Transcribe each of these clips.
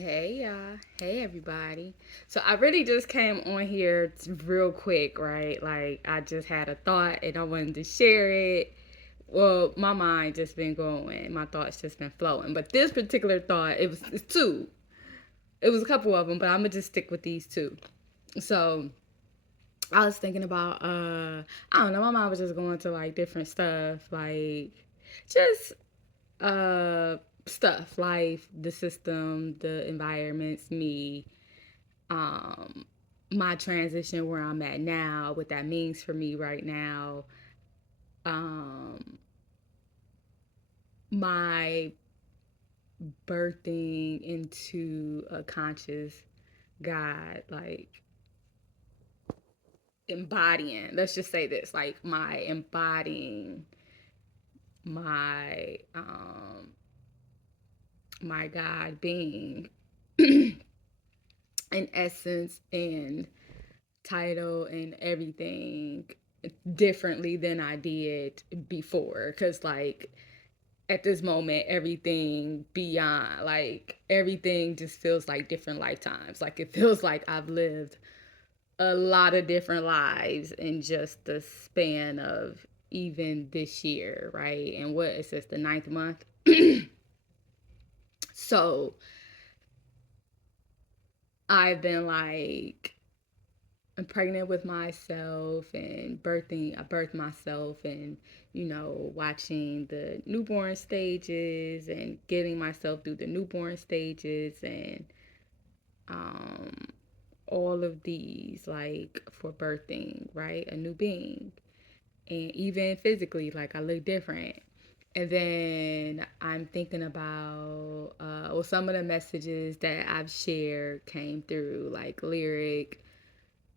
Hey y'all. Hey everybody. So I really just came on here real quick, right? Like I just had a thought and I wanted to share it. Well, my mind just been going. My thoughts just been flowing. But this particular thought, it's two. It was a couple of them, but I'm gonna just stick with these two. So I was thinking about I don't know, my mind was just going to like different stuff, like just uh stuff, life, the system, the environments, me, um my transition where I'm at now, what that means for me right now, um my birthing into a conscious God, like embodying, let's just say this, like my embodying my my God being in essence and title and everything differently than I did before. Cause like at this moment, everything beyond, like everything just feels like different lifetimes. Like it feels like I've lived a lot of different lives in just the span of even this year, right? And what is this, the ninth month? So I've been like I'm pregnant with myself and I birthed myself and, watching the newborn stages and getting myself through the newborn stages and um, all of these, like for birthing, right? A new being. And even physically, like I look different. And then I'm thinking about, some of the messages that I've shared came through, like lyric,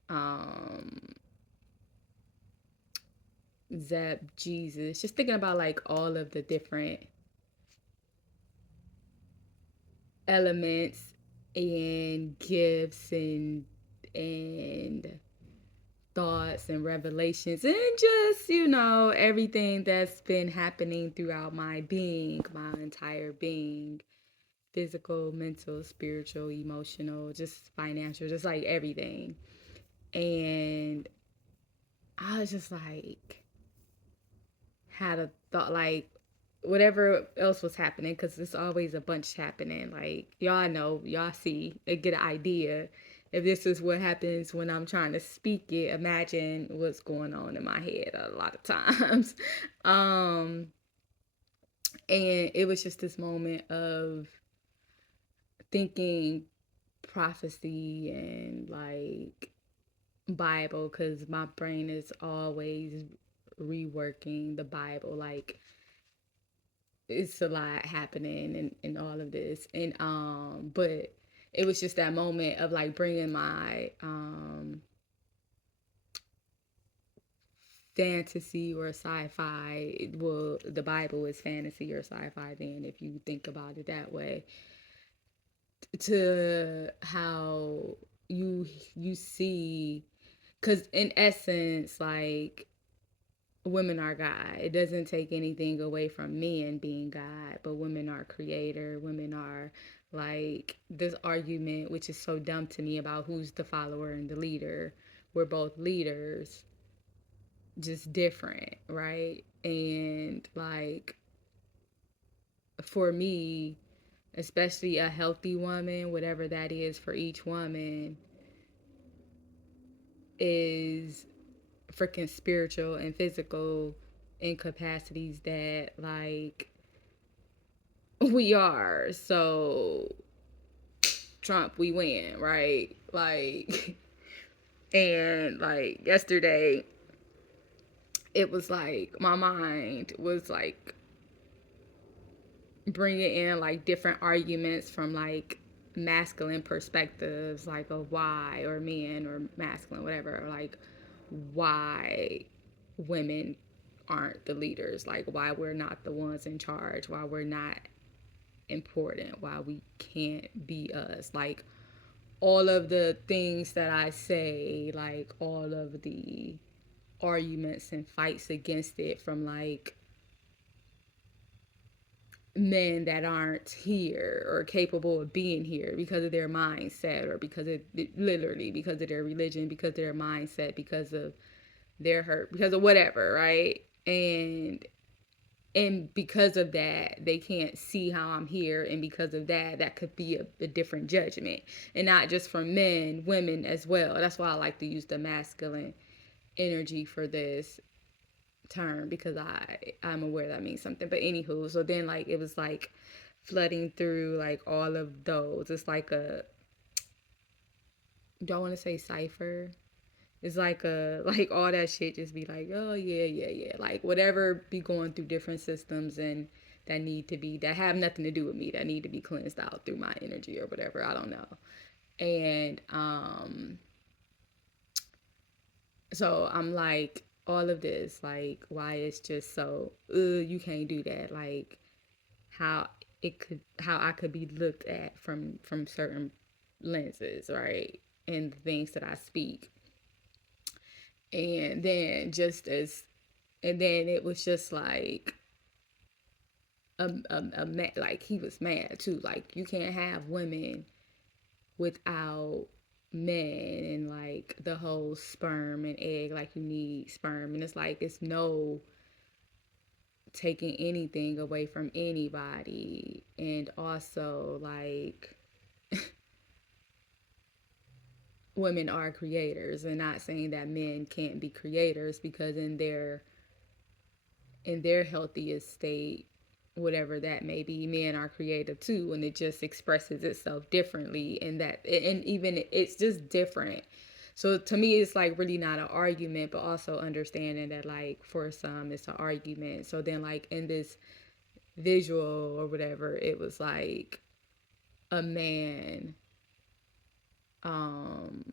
um, Zeb, Jesus, just thinking about like all of the different elements and gifts and thoughts and revelations and just, everything that's been happening throughout my being, my entire being, physical, mental, spiritual, emotional, just financial, just like everything. And I was just like, had a thought, like whatever else was happening, because there's always a bunch happening, like y'all know, y'all see, get an idea. If this is what happens when I'm trying to speak it, imagine what's going on in my head a lot of times. um and it was just this moment of thinking prophecy and like Bible, because my brain is always reworking the Bible, like it's a lot happening in all of this. And but it was just that moment of like bringing my fantasy or sci-fi. Well, the Bible is fantasy or sci-fi then, if you think about it that way, to how you see, because in essence, like, women are God. It doesn't take anything away from men being God, but women are creator. Women are, like, this argument, which is so dumb to me, about who's the follower and the leader. We're both leaders, just different, right? And like for me, especially a healthy woman, whatever that is for each woman, is freaking spiritual and physical incapacities that like we are. So Trump, we win, right? Like, and like yesterday, it was like my mind was like bringing in like different arguments from like masculine perspectives, like of why, or men, or masculine, whatever, or like why women aren't the leaders, like why we're not the ones in charge, why we're not important, why we can't be us, like all of the things that I say, like all of the arguments and fights against it, from like men that aren't here or capable of being here because of their mindset, or because of literally because of their religion, because of their mindset, because of their hurt, because of whatever, right? And because of that, they can't see how I'm here, and because of that, that could be a different judgment, and not just from men, women as well. That's why I like to use the masculine energy for this term, because I'm aware that means something. But anywho, so then like it was like flooding through like all of those. It's like a, don't want to say cipher. It's like a, like all that shit just be like, oh yeah, yeah, yeah, like whatever be going through different systems, and that need to be, that have nothing to do with me, that need to be cleansed out through my energy or whatever, I don't know. And so I'm like, all of this, like why it's just so you can't do that, like how how I could be looked at from certain lenses, right? And the things that I speak. And then just as, and then it was just like like he was mad too, like you can't have women without men, and like the whole sperm and egg, like you need sperm, and it's like it's no taking anything away from anybody. And also like women are creators, and not saying that men can't be creators, because in their healthiest state, whatever that may be, men are creative too, and it just expresses itself differently, and that, and even it's just different. So to me it's like really not an argument, but also understanding that like for some it's an argument. So then like in this visual or whatever, it was like a man um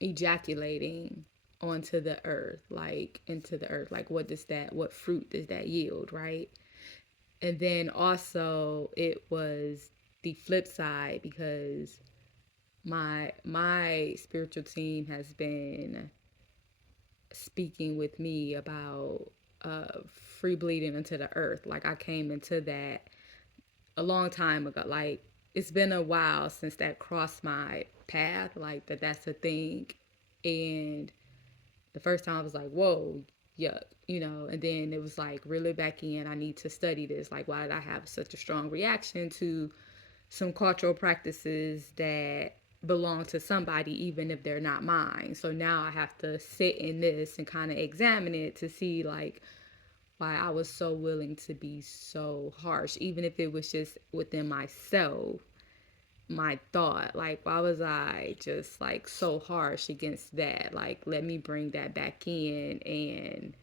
ejaculating onto the earth, like into the earth, like what does that, what fruit does that yield, right? And then also it was the flip side, because my spiritual team has been speaking with me about free bleeding into the earth. Like I came into that a long time ago. Like it's been a while since that crossed my path, like that's a thing. And the first time I was like, whoa, yuck, and then it was like really back in, I need to study this. Like, why did I have such a strong reaction to some cultural practices that belong to somebody, even if they're not mine? So now I have to sit in this and kind of examine it to see like why I was so willing to be so harsh, even if it was just within myself, my thought. Like, why was I just like so harsh against that? Like, let me bring that back in and,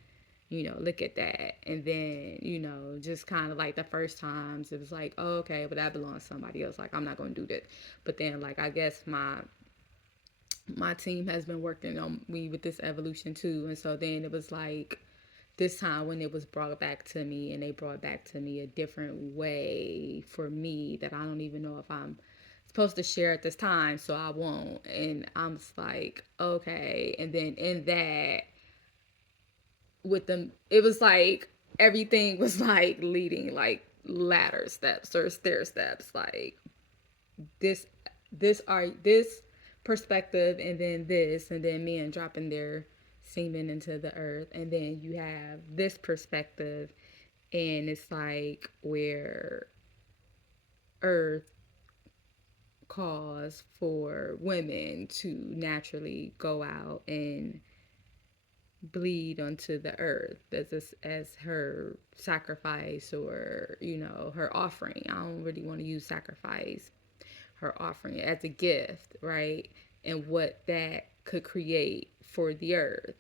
look at that. And then, just kind of like the first times it was like, oh, okay, but that belongs to somebody else. Like, I'm not going to do that. But then, like, I guess my team has been working on me with this evolution too. And so then it was like, this time when it was brought back to me, and they brought back to me a different way for me that I don't even know if I'm supposed to share at this time, so I won't. And I'm just like, okay. And then in that, with them, it was like everything was like leading like ladder steps or stair steps, like this this perspective, and then this, and then men dropping their semen into the earth, and then you have this perspective, and it's like where earth calls for women to naturally go out and bleed onto the earth as her sacrifice, or her offering. I don't really want to use sacrifice, her offering as a gift, right? And what that could create for the earth,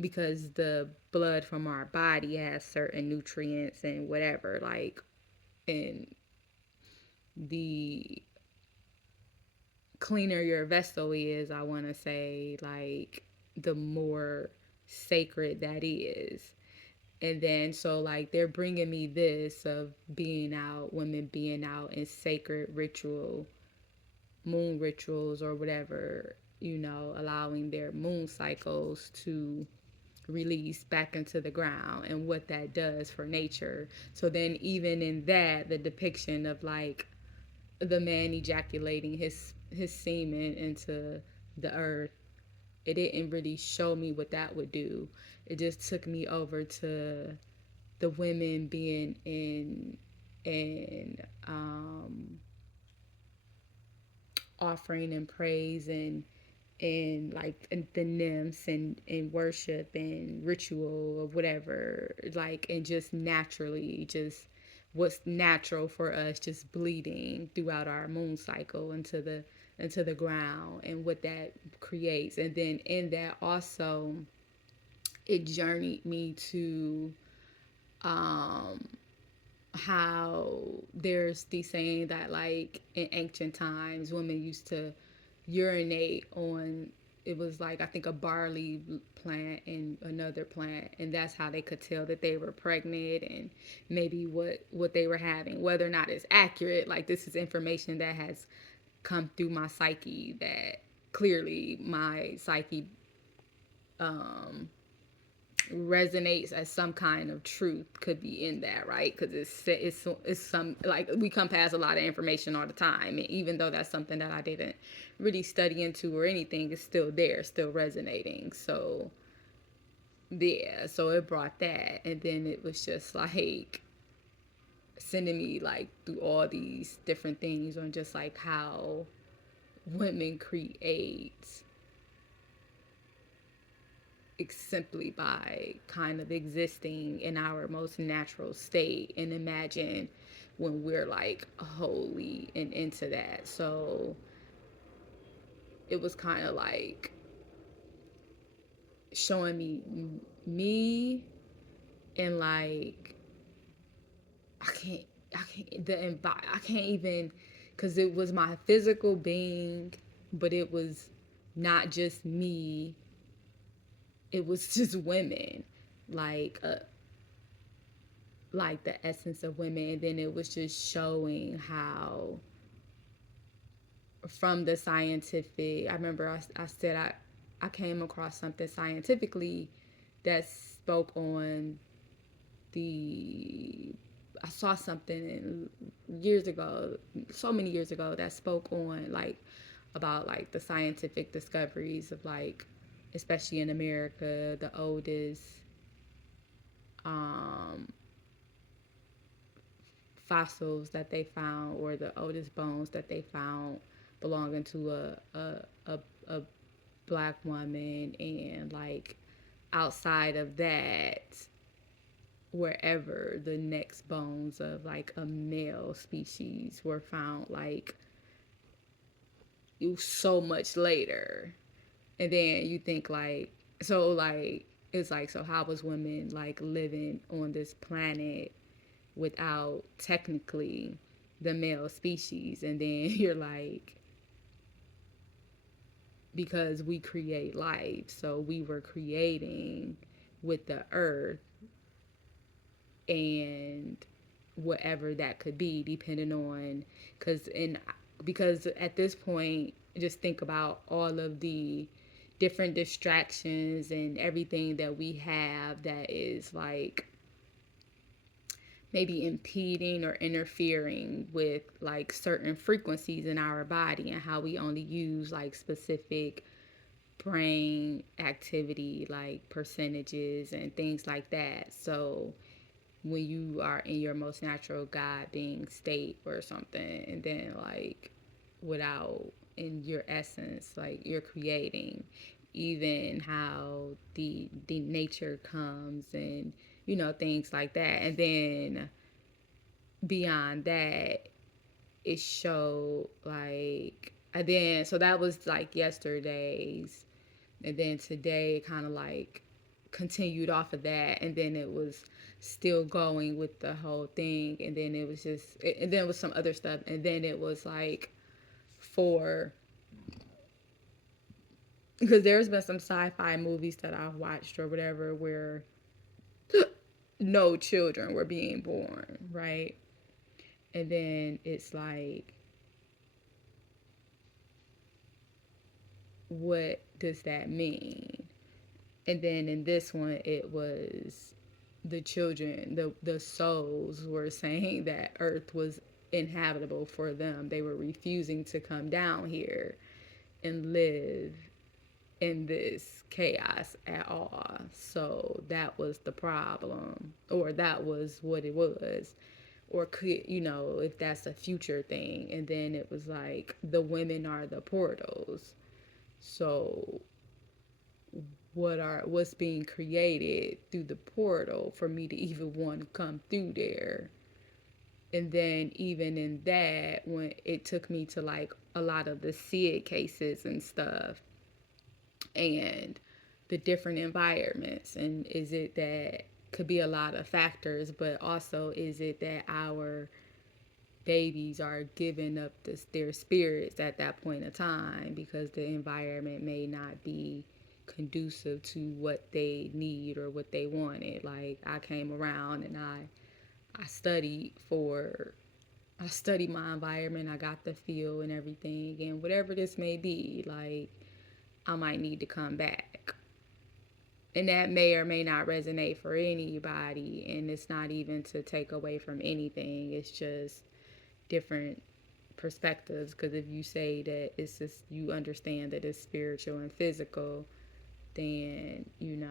because the blood from our body has certain nutrients and whatever, like, and the cleaner your vessel is, I want to say, like, the more sacred that is. And then so like they're bringing me this of being out, women being out in sacred ritual, moon rituals or whatever, allowing their moon cycles to released back into the ground and what that does for nature. So then even in that, the depiction of like the man ejaculating his semen into the earth, it didn't really show me what that would do. It just took me over to the women being in offering and praise and like the nymphs and worship and ritual or whatever, like, and just naturally just what's natural for us, just bleeding throughout our moon cycle into the ground and what that creates. And then in that also, it journeyed me to um how there's the saying that like in ancient times women used to urinate on, it was like I think a barley plant and another plant, and that's how they could tell that they were pregnant and maybe what they were having, whether or not it's accurate. Like, this is information that has come through my psyche, that clearly my psyche um resonates as some kind of truth could be in that, right? Because it's some, like, we come past a lot of information all the time, and even though that's something that I didn't really study into or anything, it's still there, still resonating. So yeah, so it brought that, and then it was just like sending me like through all these different things on just like how women create simply by kind of existing in our most natural state, and imagine when we're like holy and into that. So it was kind of like showing me and like I can't I can't even, because it was my physical being, but it was not just me, it was just women, like like the essence of women. And then it was just showing how from the scientific, I remember I said I came across something scientifically that spoke on the, I saw something years ago, so many years ago, that spoke on like about like the scientific discoveries of like, especially in America, the oldest um fossils that they found, or the oldest bones that they found belonging to a black woman. And like outside of that, wherever the next bones of like a male species were found, like it was so much later. And then you think like, so like it's like, so how was women like living on this planet without technically the male species? And then you're like, because we create life, so we were creating with the earth and whatever that could be, depending on, because at this point, just think about all of the different distractions and everything that we have that is like maybe impeding or interfering with like certain frequencies in our body, and how we only use like specific brain activity like percentages and things like that. So when you are in your most natural God being state or something, and then like without, in your essence, like you're creating, even how the nature comes, and things like that. And then beyond that, it showed like, and then so that was like yesterday's, and then today kind of like continued off of that, and then it was still going with the whole thing, and then it was just, and then it was some other stuff, and then it was like for, because there's been some sci-fi movies that I've watched or whatever where no children were being born, right? And then it's like, what does that mean? And then in this one, it was the children, the souls were saying that Earth was inhabitable for them. They were refusing to come down here and live in this chaos at all. So that was the problem, or that was what it was. Or could, if that's a future thing. And then it was like the women are the portals. So what's being created through the portal for me to even want to come through there. And then even in that, when it took me to like a lot of the SID cases and stuff, and the different environments, and is it that could be a lot of factors, but also is it that our babies are giving up their spirits at that point of time because the environment may not be conducive to what they need or what they wanted. Like I came around and I studied for I studied my environment, I got the feel and everything, and whatever this may be, like I might need to come back. And that may or may not resonate for anybody, and it's not even to take away from anything. It's just different perspectives, because if you say that it's just you understand that it's spiritual and physical, then and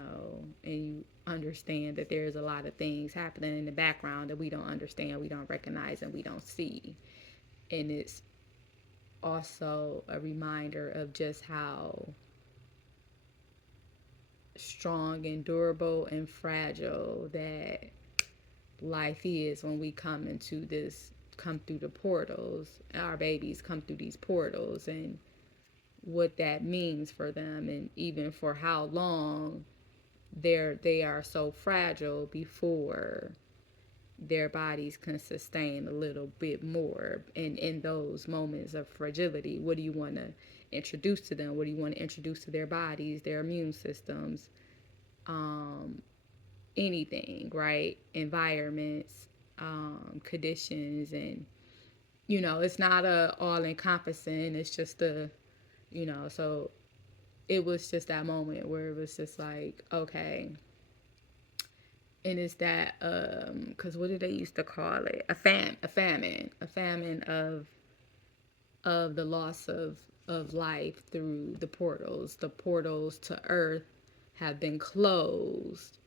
you understand that there's a lot of things happening in the background that we don't understand, we don't recognize, and we don't see. And it's also a reminder of just how strong and durable and fragile that life is when we come through the portals. Our babies come through these portals, and what that means for them, and even for how long they are so fragile before their bodies can sustain a little bit more. And in those moments of fragility, what do you want to introduce to them? What do you want to introduce to their bodies, their immune systems, anything, right? Environments, conditions, and it's not a all encompassing. It's just so it was just that moment where it was just like, okay. And it's that because what did they used to call it? A famine of the loss of life through the portals. The portals to Earth have been closed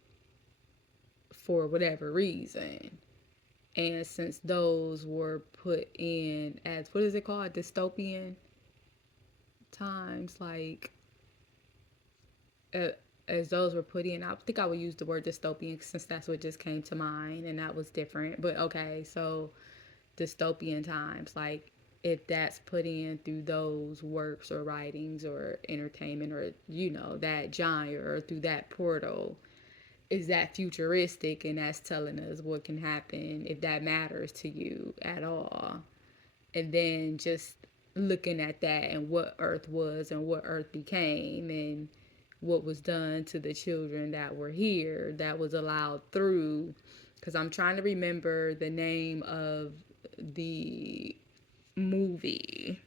for whatever reason. And since those were put in as, what is it called, dystopian times, like uh, as those were put in, I think I would use the word dystopian since that's what just came to mind, and that was different. But okay, so dystopian times, like if that's put in through those works or writings or entertainment or that genre, or through that portal, is that futuristic, and that's telling us what can happen if that matters to you at all. And then just looking at that and what Earth was and what Earth became, and what was done to the children that were here, that was allowed through. Because I'm trying to remember the name of the movie.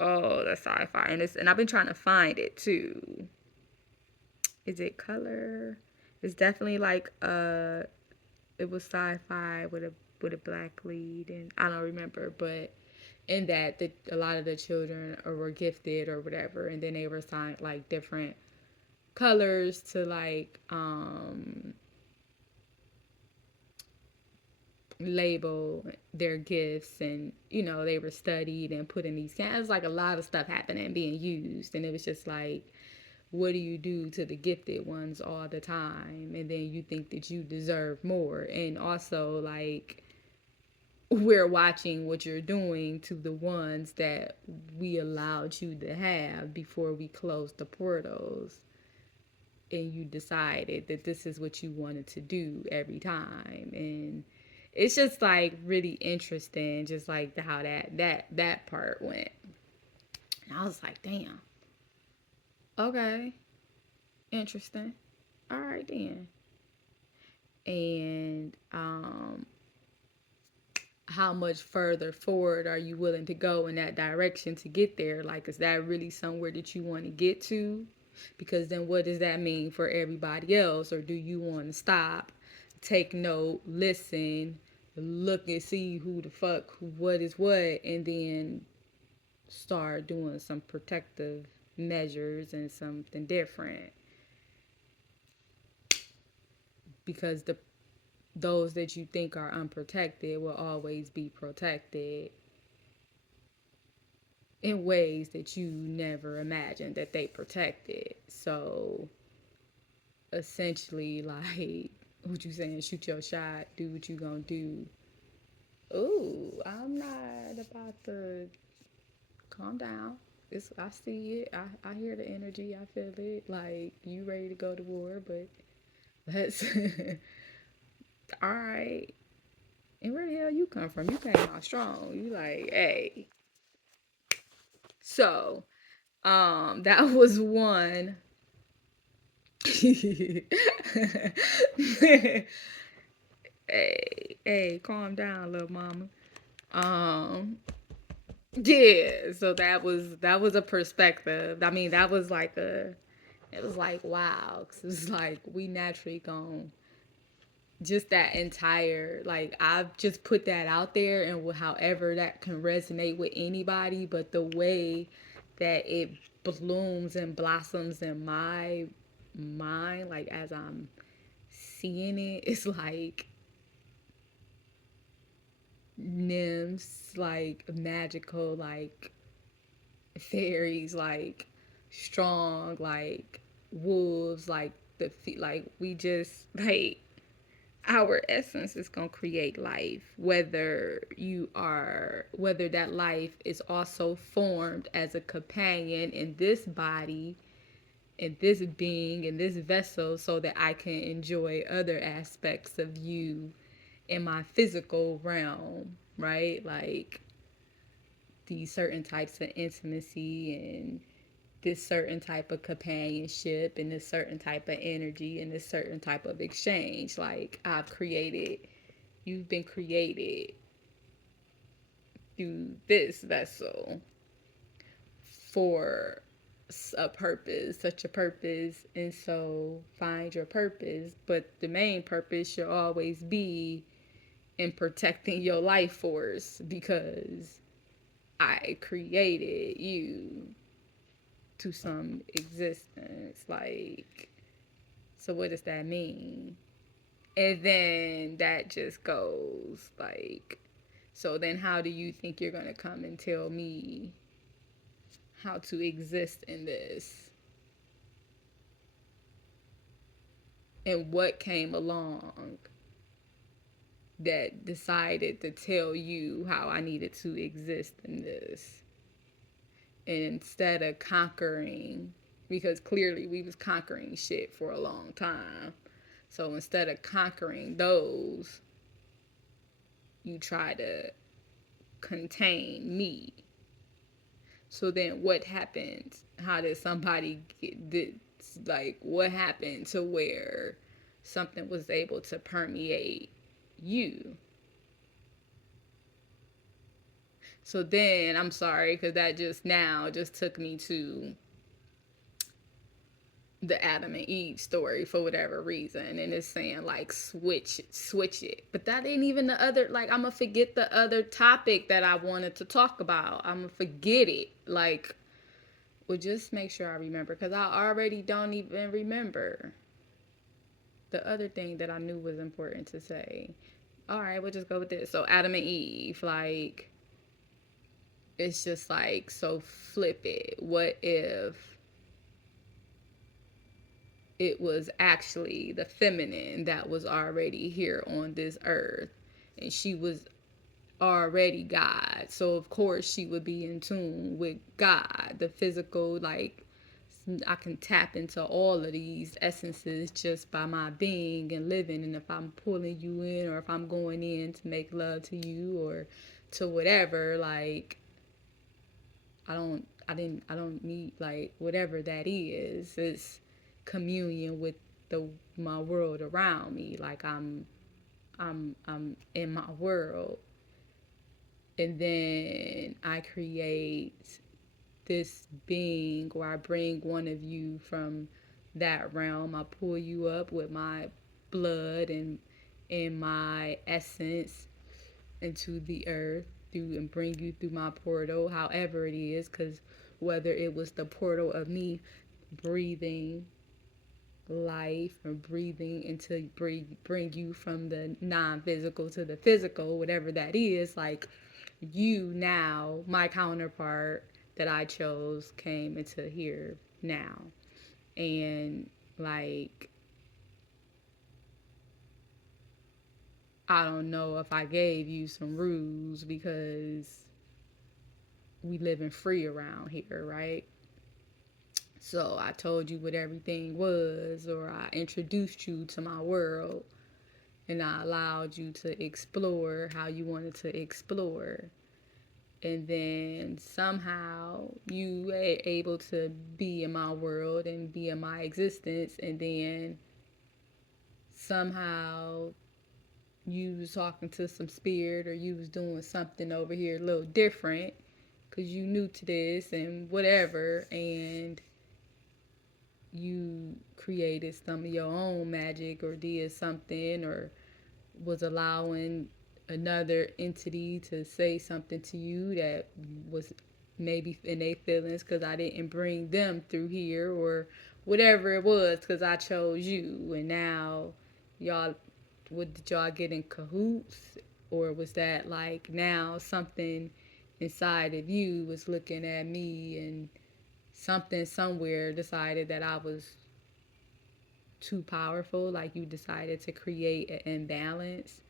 Oh, the sci-fi, and I've been trying to find it too. Is it Color? It's definitely like it was sci-fi with a black lead, and I don't remember, but in that a lot of the children were gifted or whatever, and then they were assigned like different colors to like label their gifts, and they were studied and put in these cans. Like a lot of stuff happening and being used, and it was just like, what do you do to the gifted ones all the time? And then you think that you deserve more. And also, like, we're watching what you're doing to the ones that we allowed you to have before we closed the portals, and you decided that this is what you wanted to do every time. And it's just like really interesting, just like how that part went. And I was like, damn, okay, interesting. All right then. And how much further forward are you willing to go in that direction to get there? Like, is that really somewhere that you want to get to? Because then what does that mean for everybody else? Or do you want to stop, take note, listen, look and see who the fuck, what is what, and then start doing some protective measures and something different? Because those that you think are unprotected will always be protected in ways that you never imagined that they protected. So essentially, like, what you saying, shoot your shot, do what you gonna do. Ooh, I'm not about to calm down. I see it. I hear the energy. I feel it. Like, you ready to go to war, but let's all right. And where the hell you come from? You came out strong. You like, hey. So, that was one. Hey, calm down, little mama. Um, yeah. So that was a perspective. I mean, that was like a. It was like wow, 'cause it was like we naturally gone. Just that entire like I've just put that out there, and however that can resonate with anybody, but the way that it blooms and blossoms in my mind, like as I'm seeing it, it's like nymphs, like magical, like fairies, like strong, like wolves, like the like we just like our essence is going to create life, whether that life is also formed as a companion in this body, in this being, in this vessel, so that I can enjoy other aspects of you in my physical realm, right? Like these certain types of intimacy and this certain type of companionship and this certain type of energy and this certain type of exchange. Like you've been created through this vessel for a purpose, such a purpose. And so find your purpose. But the main purpose should always be in protecting your life force, because I created you to some existence. Like, so what does that mean? And then that just goes like, so then how do you think you're going to come and tell me how to exist in this? And what came along that decided to tell you how I needed to exist in this? And instead of conquering, because clearly we was conquering shit for a long time. So instead of conquering those, you try to contain me. So then what happened? How did somebody like, what happened to where something was able to permeate you? So then, I'm sorry, because that just took me to the Adam and Eve story for whatever reason, and it's saying like switch it, but that ain't even the other, like I'm gonna forget the other topic that I wanted to talk about. I'm gonna forget it. Like, well, just make sure I remember, because I already don't even remember the other thing that I knew was important to say. All right, we'll just go with this. So Adam and Eve, like, it's just like, so flip it. What if it was actually the feminine that was already here on this earth, and she was already God? So of course she would be in tune with God, the physical, like I can tap into all of these essences just by my being and living. And if I'm pulling you in, or if I'm going in to make love to you or to whatever, like I don't need, like, whatever that is. It's communion with the my world around me. Like I'm in my world, and then I create this being, or I bring one of you from that realm. I pull you up with my blood and my essence into the earth through and bring you through my portal, however it is, because whether it was the portal of me breathing life or breathing into bring you from the non-physical to the physical, whatever that is, like you now, my counterpart that I chose came into here now. And like, I don't know if I gave you some rules because we living free around here, right? So I told you what everything was, or I introduced you to my world, and I allowed you to explore how you wanted to explore. And then somehow you were able to be in my world and be in my existence, and then somehow you was talking to some spirit, or you was doing something over here a little different because you new to this and whatever, and you created some of your own magic or did something, or was allowing another entity to say something to you that was maybe in their feelings because I didn't bring them through here, or whatever it was, because I chose you. And now y'all, what, did y'all get in cahoots, or was that like now something inside of you was looking at me, and something somewhere decided that I was too powerful, like you decided to create an imbalance?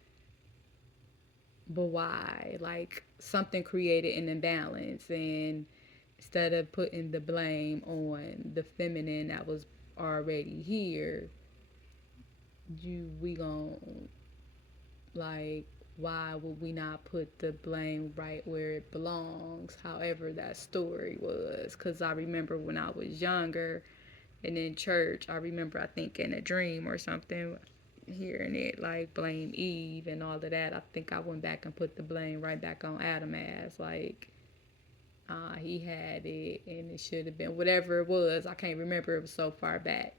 But why? Like something created an imbalance, and instead of putting the blame on the feminine that was already here, we gon' like, why would we not put the blame right where it belongs? However that story was, because I remember when I was younger and in church, I remember, I think in a dream or something, hearing it like blame Eve and all of that. I think I went back and put the blame right back on Adam, as like, he had it and it should have been whatever it was. I can't remember, it was so far back.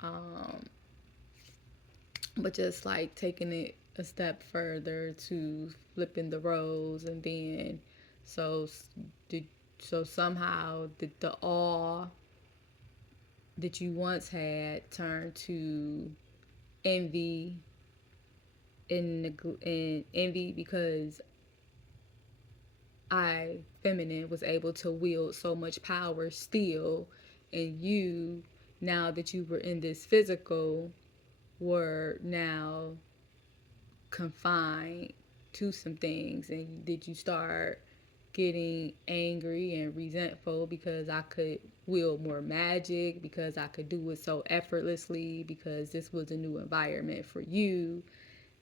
Um, but just like taking it a step further to flipping the roles, and then so did so somehow the awe that you once had turned to envy, and envy because I, feminine, was able to wield so much power still, and you, now that you were in this physical, were now confined to some things. And did you start getting angry and resentful because I could wield more magic, because I could do it so effortlessly, because this was a new environment for you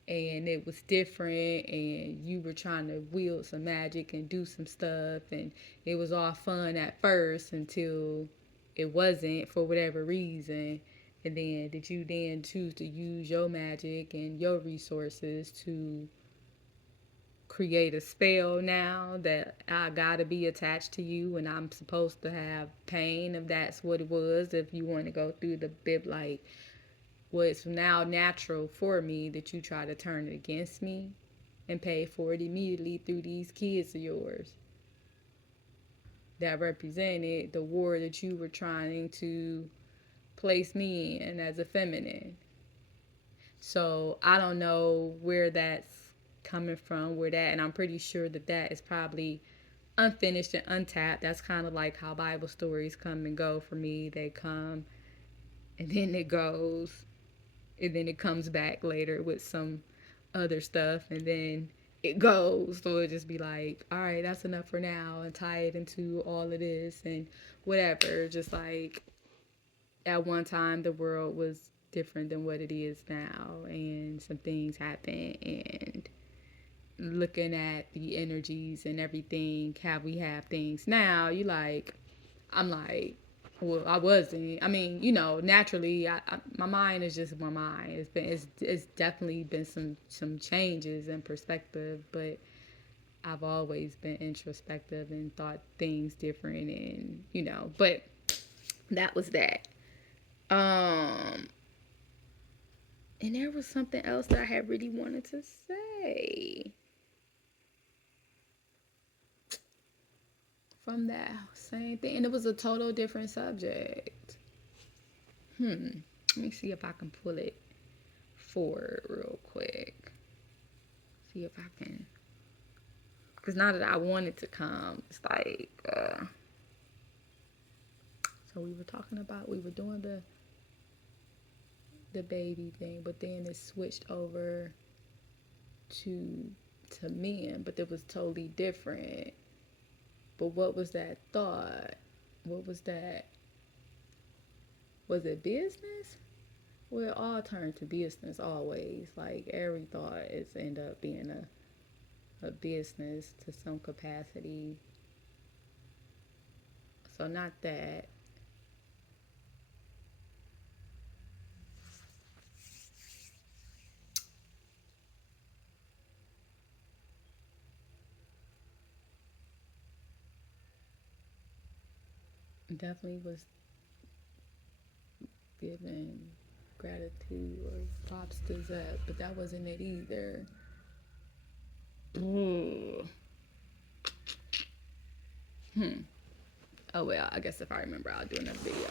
and it was different, and you were trying to wield some magic and do some stuff, and it was all fun at first until it wasn't for whatever reason? And then did you then choose to use your magic and your resources to create a spell now that I gotta be attached to you and I'm supposed to have pain, if that's what it was, if you want to go through the bib, like, was now natural for me that you try to turn it against me and pay for it immediately through these kids of yours that represented the war that you were trying to place me in as a feminine. So I don't know where that's coming from, where that, and I'm pretty sure that that is probably unfinished and untapped. That's kind of like how Bible stories come and go for me. They come and then it goes, and then it comes back later with some other stuff, and then it goes. So it'll just be like, all right, that's enough for now, and tie it into all of this and whatever. Just like at one time, the world was different than what it is now, and some things happened, and looking at the energies and everything, how we have things now, you like, I'm like, well, I wasn't. I mean, naturally, my mind is just my mind. It's definitely been some changes in perspective, but I've always been introspective and thought things different, and but that was that. Um, and there was something else that I had really wanted to say from that same thing, and it was a total different subject. Let me see if I can pull it forward real quick. See if I can, because now that I want it to come, it's like, so we were doing the baby thing, but then it switched over to men, but it was totally different. But what was that thought? What was that? Was it business? Well, it all turned to business always. Like every thought is end up being a business to some capacity. So not that. Definitely was giving gratitude or props to Zelle, but that wasn't it either. Ooh. Oh well, I guess if I remember, I'll do another video.